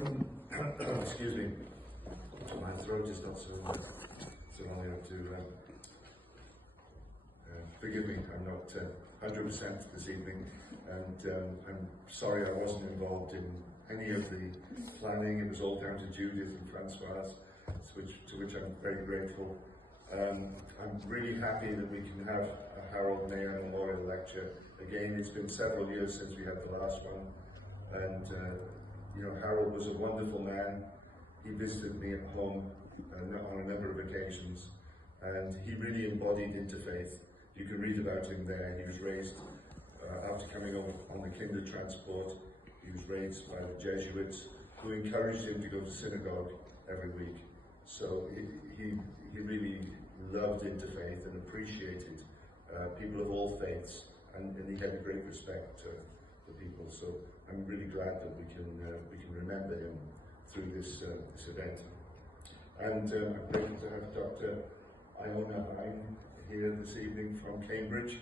Excuse me, my throat is not so long. I have to forgive me. I'm not 100% this evening, and I'm sorry I wasn't involved in any of the planning. It was all down to Judith and Francoise, to which I'm very grateful. I'm really happy that we can have a Harold Meyer Memorial Lecture. Again, it's been several years since we had the last one, and you know, Harold was a wonderful man. He visited me at home on a number of occasions, and he really embodied interfaith. You can read about him there. He was raised, after coming on the kinder transport, he was raised by the Jesuits, who encouraged him to go to synagogue every week. So he really loved interfaith and appreciated people of all faiths, and he had a great respect for people. So I'm really glad that we can remember him through this event. And I'm grateful to have Dr Iona Hine here this evening from Cambridge.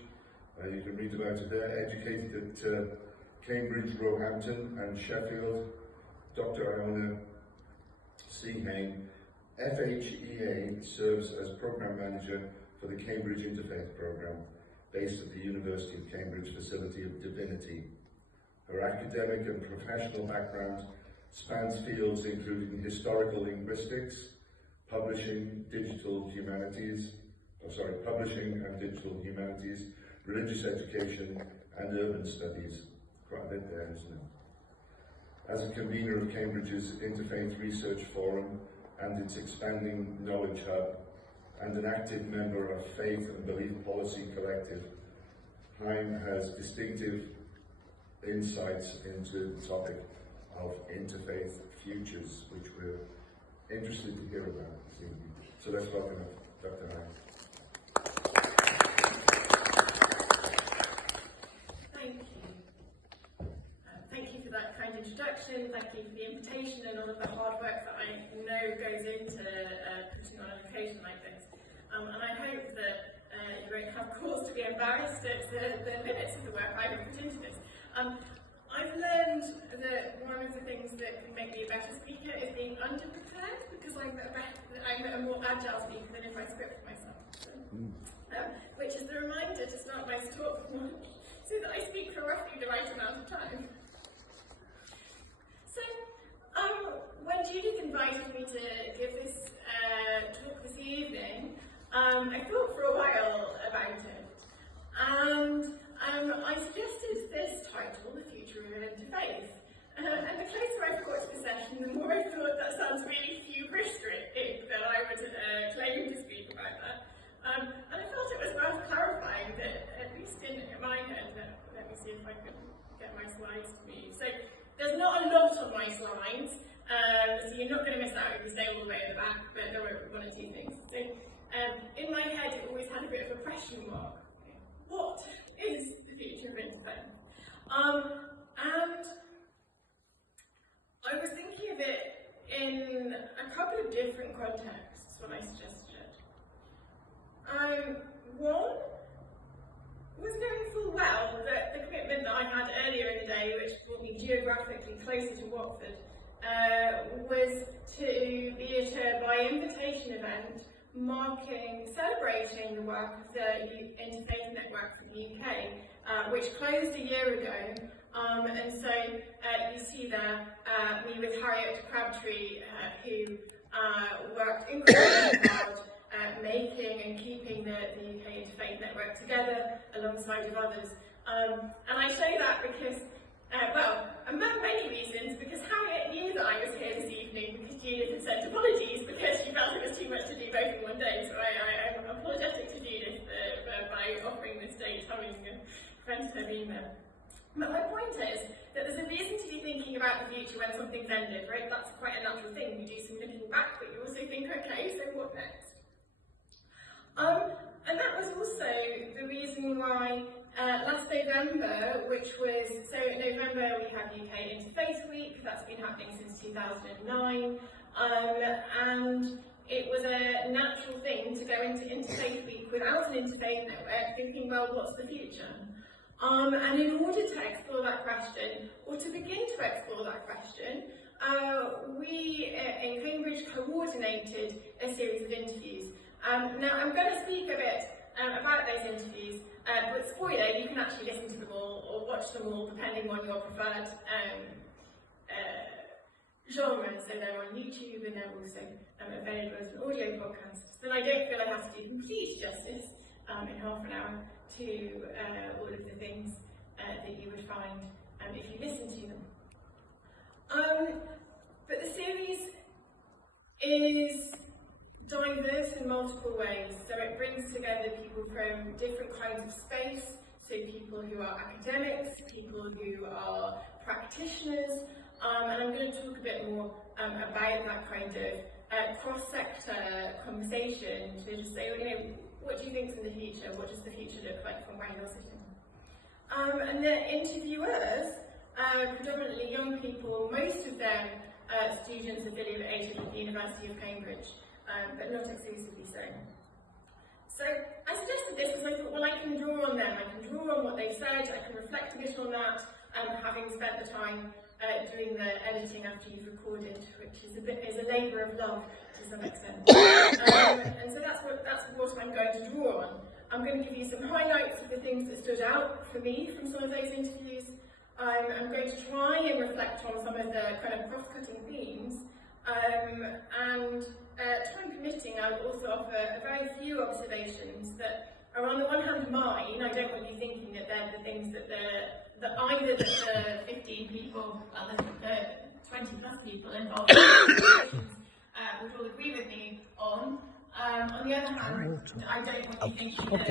You can read about her there. Educated at Cambridge, Roehampton and Sheffield. Dr Iona C. Hine, FHEA, serves as Programme Manager for the Cambridge Interfaith Programme, based at the University of Cambridge Faculty of Divinity. Her academic and professional background spans fields including historical linguistics, publishing and digital humanities, religious education, and urban studies. Quite a bit there, isn't it? As a convener of Cambridge's Interfaith Research Forum and its expanding knowledge hub, and an active member of Faith and Belief Policy Collective, Hine has distinctive insights into the topic of interfaith futures, which we're interested to hear about this evening. So let's welcome Dr. Hine. Thank you for that kind introduction. Thank you for the invitation and all of the hard work that I know goes into putting on an occasion like this. And I hope that you won't have cause to be embarrassed at the limits of the work I've put into this. I've learned that one of the things that can make me a better speaker is being underprepared, because I'm a more agile speaker than if I script myself. So, which is the reminder to start my talk so that I speak for roughly the right amount of time. So, when Judith invited me to give this talk this evening, I thought for a while about it, and I suggested this title, The Future of Interfaith. And the closer I've got to the session, the more I thought that sounds really hubristic that I would claim to speak about that. And I felt it was worth clarifying that, at least in my head, let me see if I can get my slides to move. So there's not a lot on my slides, so you're not going to miss out if you stay all the way at the back, but there were one or two things. So in my head, it always had a bit of a question mark. What is the future of interfaith? And I was thinking of it in a couple of different contexts when I suggested it. One was knowing full well that the commitment that I had earlier in the day, which brought me geographically closer to Watford, was to be at a by invitation event celebrating the work of the Interfaith Network from the UK, which closed a year ago. And so you see there me with Harriet Crabtree, who worked incredibly hard making and keeping the UK Interfaith Network together alongside of others. And I say that because, well, among many reasons, because Harriet knew that I was here this evening because Judith had sent apologies because she felt it was too much to do both in one day. So I'm apologetic to Judith by offering this date, having prevented her being there. But my point is that there's a reason to be thinking about the future when something's ended, right? That's quite a natural thing. You do some looking back, but you also think, okay, so what next? And that was also the reason why last November, which was, so in November we had UK Interfaith Week, that's been happening since 2009, and it was a natural thing to go into Interfaith Week without an Interfaith Network, thinking, well, what's the future? And in order to explore that question, or to begin to explore that question, we in Cambridge coordinated a series of interviews. Now I'm going to speak a bit about those interviews, but spoiler, you can actually listen to them all or watch them all depending on your preferred genre. So they're on YouTube and they're also available as an audio podcast. Then I don't feel I have to do complete justice in half an hour to all of the things that you would find if you listen to them. But the series is diverse in multiple ways, so it brings together people from different kinds of space, so people who are academics, people who are practitioners, and I'm going to talk a bit more about that kind of cross-sector conversation to just say, well, you know, what do you think is in the future? What does the future look like from where you're sitting? And the interviewers, predominantly young people, most of them students affiliated with the University of Cambridge, but not exclusively so. So I suggested this because I thought, well, I can draw on them, I can draw on what they've said, I can reflect a bit on that, having spent the time doing the editing after you've recorded, which is a labour of love to some extent. And so that's what I'm going to draw on. I'm going to give you some highlights of the things that stood out for me from some of those interviews. I'm going to try and reflect on some of the kind of cross-cutting themes, and time permitting, I will also offer a very few observations that are on the one hand mine. I don't want you thinking that they're the things that either the 15 people, well, the 20 plus people involved in the conversations would all agree with me on. On the other hand, I don't want you thinking that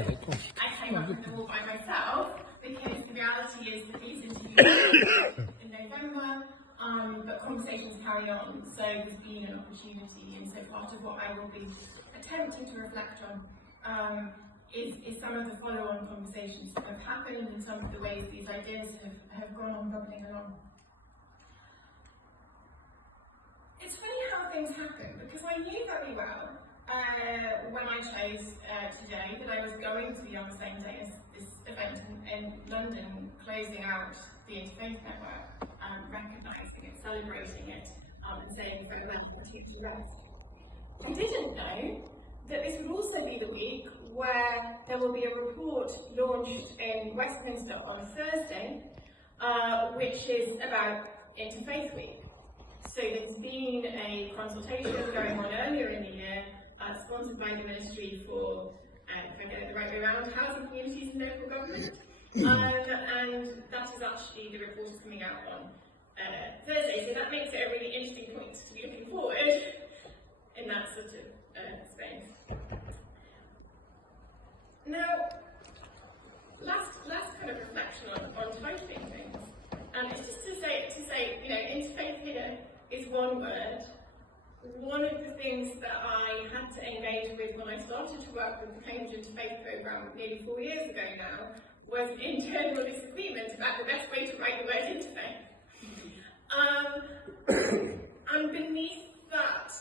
I came up with them all by myself, because the reality is that these interviews in November, but conversations carry on, so there's been an opportunity, and so part of what I will be attempting to reflect on is some of the follow-on conversations that have happened and some of the ways these ideas have gone on bubbling along. It's funny how things happen, because I knew very well when I chose today that I was going to be on the same day as this event in London, closing out the Interfaith Network, recognising it, celebrating it, and saying farewell to future rest. I didn't know that this would also be the week where there will be a report launched in Westminster on Thursday, which is about Interfaith Week. So there's been a consultation going on earlier in the year, sponsored by the Ministry for, if I get it the right way around, Housing, Communities and Local Government. And that is actually, the report is coming out on Thursday, so that makes it a really interesting point to be looking forward in that sort of space. Now, last kind of reflection on titling things, it's just to say, you know, interfaith here is one word. One of the things that I had to engage with when I started to work with the Cambridge Interfaith programme nearly 4 years ago now was internal disagreement about the best way to write the word interfaith. And beneath that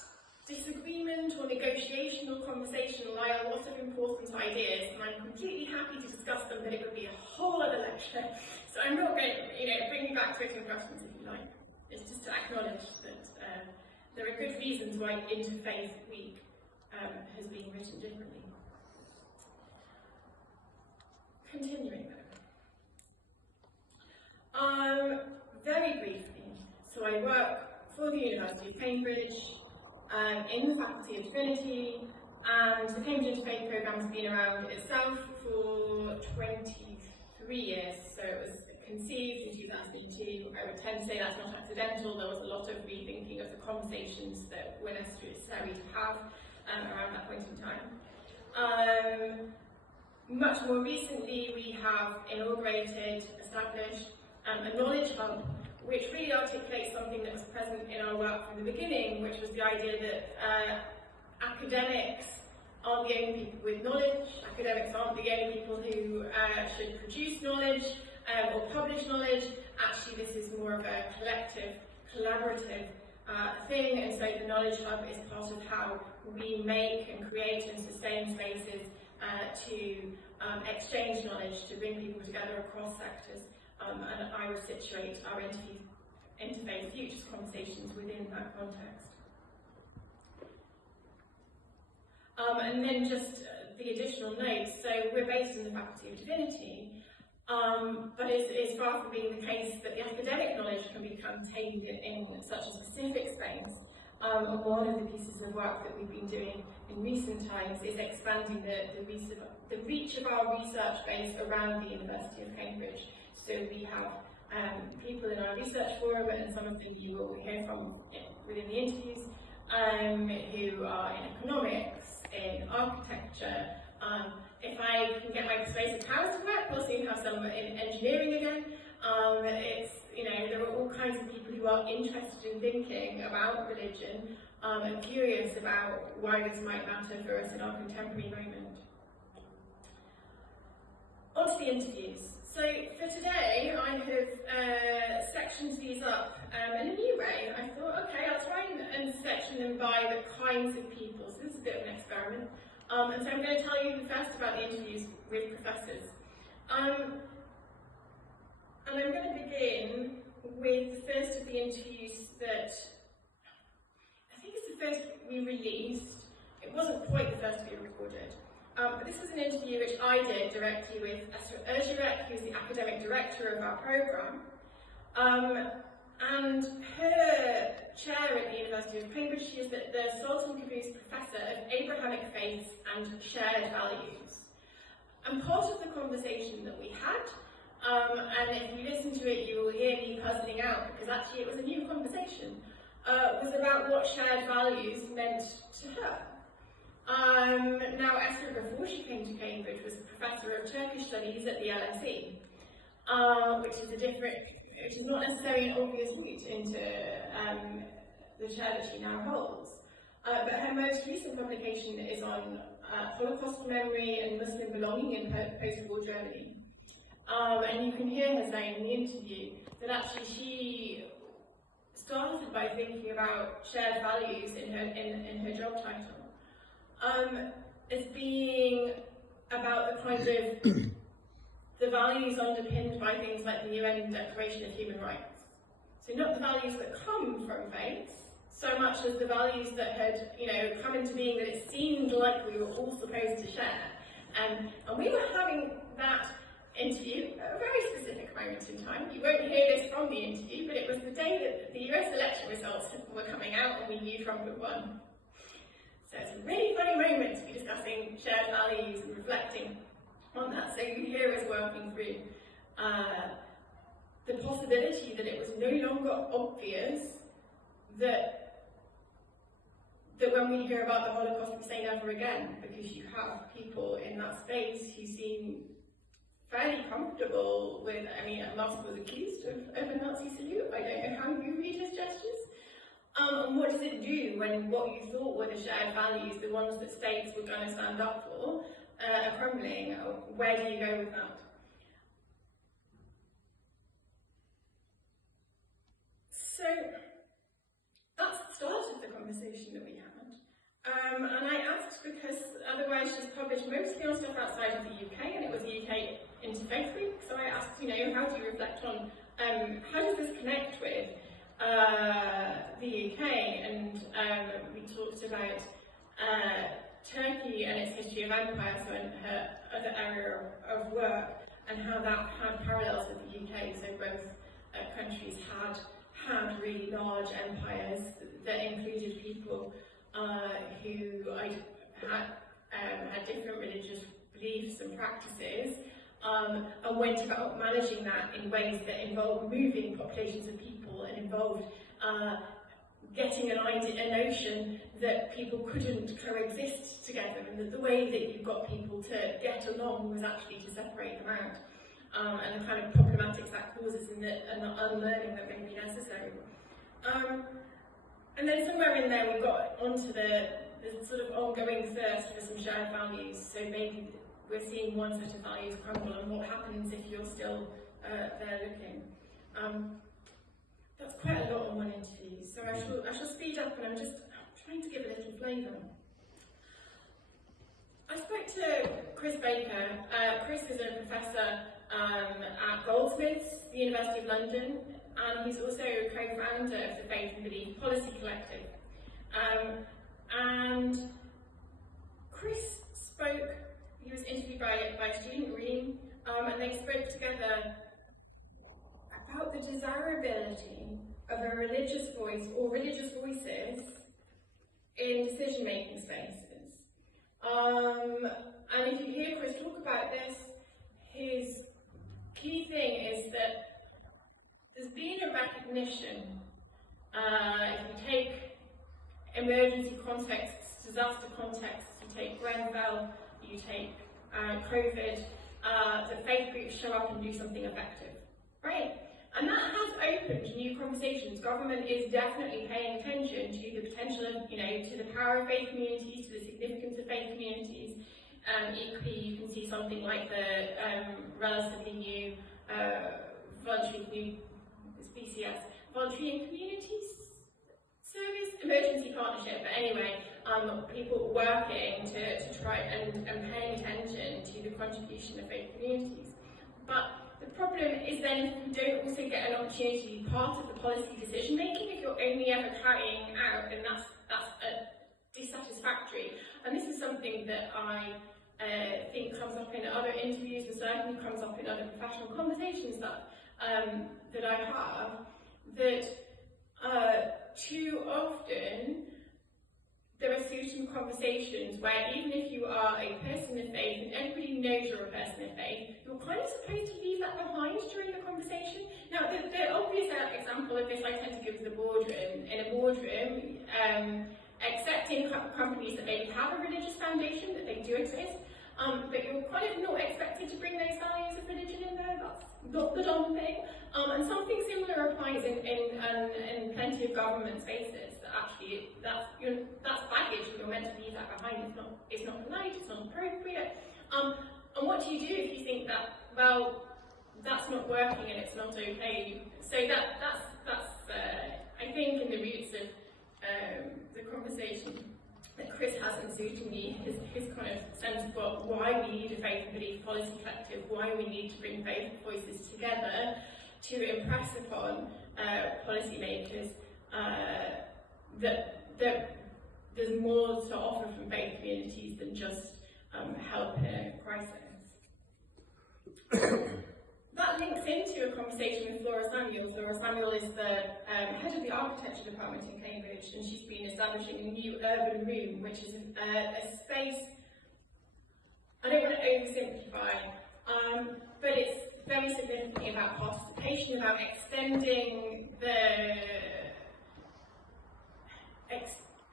disagreement or negotiation or conversation lie a lot of important ideas, and I'm completely happy to discuss them, but it would be a whole other lecture. So I'm not going to, bring you back to it in questions if you like. It's just to acknowledge that there are good reasons why Interfaith Week has been written differently. Continuing though. Very briefly, so I work for the University of Cambridge, in the Faculty of Divinity, and the Cambridge Interfaith programme has been around itself for 23 years, so it was conceived in 2002. I would tend to say that's not accidental. There was a lot of rethinking of the conversations that were necessary to have around that point in time. Much more recently, we have established a knowledge hub, which really articulates something that was present in our work from the beginning, which was the idea that academics aren't the only people with knowledge, academics aren't the only people who should produce knowledge or publish knowledge. Actually, this is more of a collective, collaborative thing, and so the Knowledge Hub is part of how we make and create and sustain spaces to exchange knowledge, to bring people together across sectors, and I would situate our interview Interfaith Futures conversations within that context. And then just the additional notes, so we're based in the Faculty of Divinity, but it's far from being the case that the academic knowledge can be contained in such a specific space. And one of the pieces of work that we've been doing in recent times is expanding the reach of our research base around the University of Cambridge. So we have people in our research forum, and some of them you will hear from within the interviews, who are in economics, in architecture. If I can get my persuasive powers to work, we'll soon have some in engineering again. There are all kinds of people who are interested in thinking about religion and curious about why this might matter for us in our contemporary moment. On to the interviews. So for today, I have sectioned these up in a new way. I thought, okay, I'll try and section them by the kinds of people. So this is a bit of an experiment. And so I'm going to tell you first about the interviews with professors. And I'm going to begin with the first of the interviews that I think is the first we released. It wasn't quite the first we recorded. But this was an interview which I did directly with Esther Erjurek, who's the academic director of our programme. And her chair at the University of Cambridge, she is the Sultan Qaboos Professor of Abrahamic Faiths and Shared Values. And part of the conversation that we had, and if you listen to it you will hear me puzzling out because actually it was a new conversation, was about what shared values meant to her. Now Esther, before she came to Cambridge, was a professor of Turkish studies at the LSE, which is not necessarily an obvious route into the chair that she now holds. But her most recent publication is on Holocaust memory and Muslim belonging in post-war Germany. And you can hear her saying in the interview that actually she started by thinking about shared values in her job title as being about the kind of the values underpinned by things like the UN Declaration of Human Rights. So not the values that come from faith, so much as the values that had, come into being that it seemed like we were all supposed to share. And we were having that interview at a very specific moment in time. You won't hear this from the interview, but it was the day that the US election results were coming out and we knew Trump had won. So it's a really funny moment to be discussing shared values and reflecting on that. So you hear us working through the possibility that it was no longer obvious that when we hear about the Holocaust we say never again, because you have people in that space who seem fairly comfortable with, Musk was accused of a Nazi salute. I don't know how you read his gestures. And what does it do when what you thought were the shared values, the ones that states were going to stand up for, are crumbling? Where do you go with that? So that's the start of the conversation that we had. And I asked because otherwise she's published mostly on stuff outside of the UK, and it was UK Interfaith Week. So I asked, how do you reflect on how does this connect with the UK? And we talked about Turkey and its history of empire, so in her other area of work, and how that had parallels with the UK. So both countries had really large empires that included people who had different religious beliefs and practices, and went about managing that in ways that involved moving populations of people and involved getting a notion that people couldn't coexist together, and that the way that you got people to get along was actually to separate them out, and the kind of problematics that causes and the unlearning that may be necessary. And then somewhere in there we got onto the sort of ongoing thirst for some shared values. So maybe we're seeing one set of values crumble, and what happens if you're still there looking. That's quite a lot on one interview, so I shall speed up, and I'm just trying to give a little flavour. I spoke to Chris Baker. Chris is a professor at Goldsmiths, the University of London, and he's also co-founder of the Faith and Belief Policy Collective. And Chris spoke, he was interviewed by a student, Reem, and they spoke together about the desirability of a religious voice or religious voices in decision-making spaces. And if you hear Chris talk about this, his key thing is that there's been a recognition, if you take emergency contexts, disaster contexts, you take Grenfell, you take COVID, that faith groups show up and do something effective, right? And that has opened new conversations. Government is definitely paying attention to the potential of, to the power of faith communities, to the significance of faith communities. Equally, you can see something like the relatively new voluntary and communities service, emergency partnership, but anyway, people working to try and paying attention to the contribution of faith communities. But the problem is then if you don't also get an opportunity to be part of the policy decision making, if you're only ever carrying out, then that's dissatisfactory. And this is something that I think comes up in other interviews and certainly comes up in other professional conversations that I have, that too often there are certain conversations where even if you are a person of faith and everybody knows you're a person of faith, you're kind of supposed to leave that behind during the conversation. Now, the obvious example of this I tend to give is the boardroom. In a boardroom, accepting companies that maybe have a religious foundation, that they do exist, but you're kind of not expected to bring those values of religion in there. That's not the dumb thing. And something similar applies in plenty of government spaces. That actually, that's baggage, and you're meant to leave that behind. It's not polite. It's not appropriate. And what do you do if you think that, well, that's not working and it's not okay? So that's I think in the roots of the conversation that Chris has ensued to me, his kind of sense of why we need a faith and belief policy collective, why we need to bring faith voices together to impress upon policymakers that there's more to offer from faith communities than just help in a crisis. That links into a conversation with Flora Samuel. Flora Samuel is the head of the architecture department in Cambridge, and she's been establishing a new urban room, which is a space, I don't want to oversimplify, but it's very significantly about participation, about extending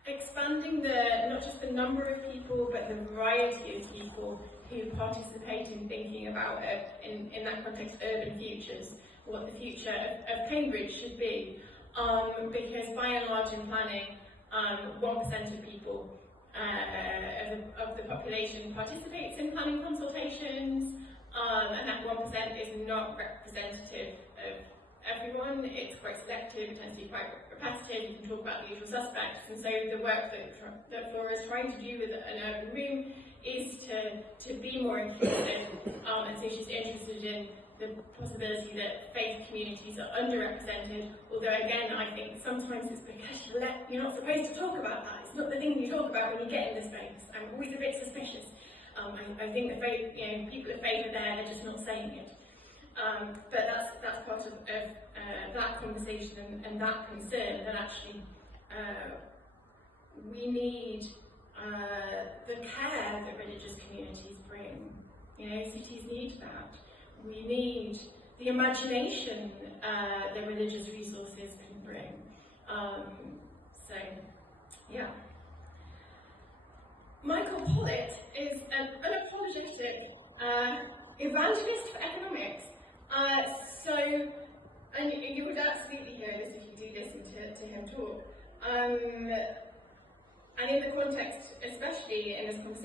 expanding not just the number of people, but the variety of people who participate in thinking about in that context, urban futures, what the future of Cambridge should be. Because by and large in planning, 1% of people of the population participates in planning consultations, and that 1% is not representative of everyone. It's quite selective, it tends to be quite repetitive, you can talk about the usual suspects, and so the work that Flora is trying to do with an urban room is to be more inclusive, and so she's interested in the possibility that faith communities are underrepresented, although again I think sometimes it's because you're not supposed to talk about that. It's not the thing you talk about when you get in the space. I'm always a bit suspicious. I think that faith, people of faith are there, they're just not saying it. But that's part of that conversation and that concern, that actually we need the care that religious communities bring. Cities need that. We need the imagination that religious resources can bring. So, yeah. Michael Pollitt is an unapologetic evangelist for economics. And you would absolutely hear this if you do listen to him talk. And in the context, especially in this conversation,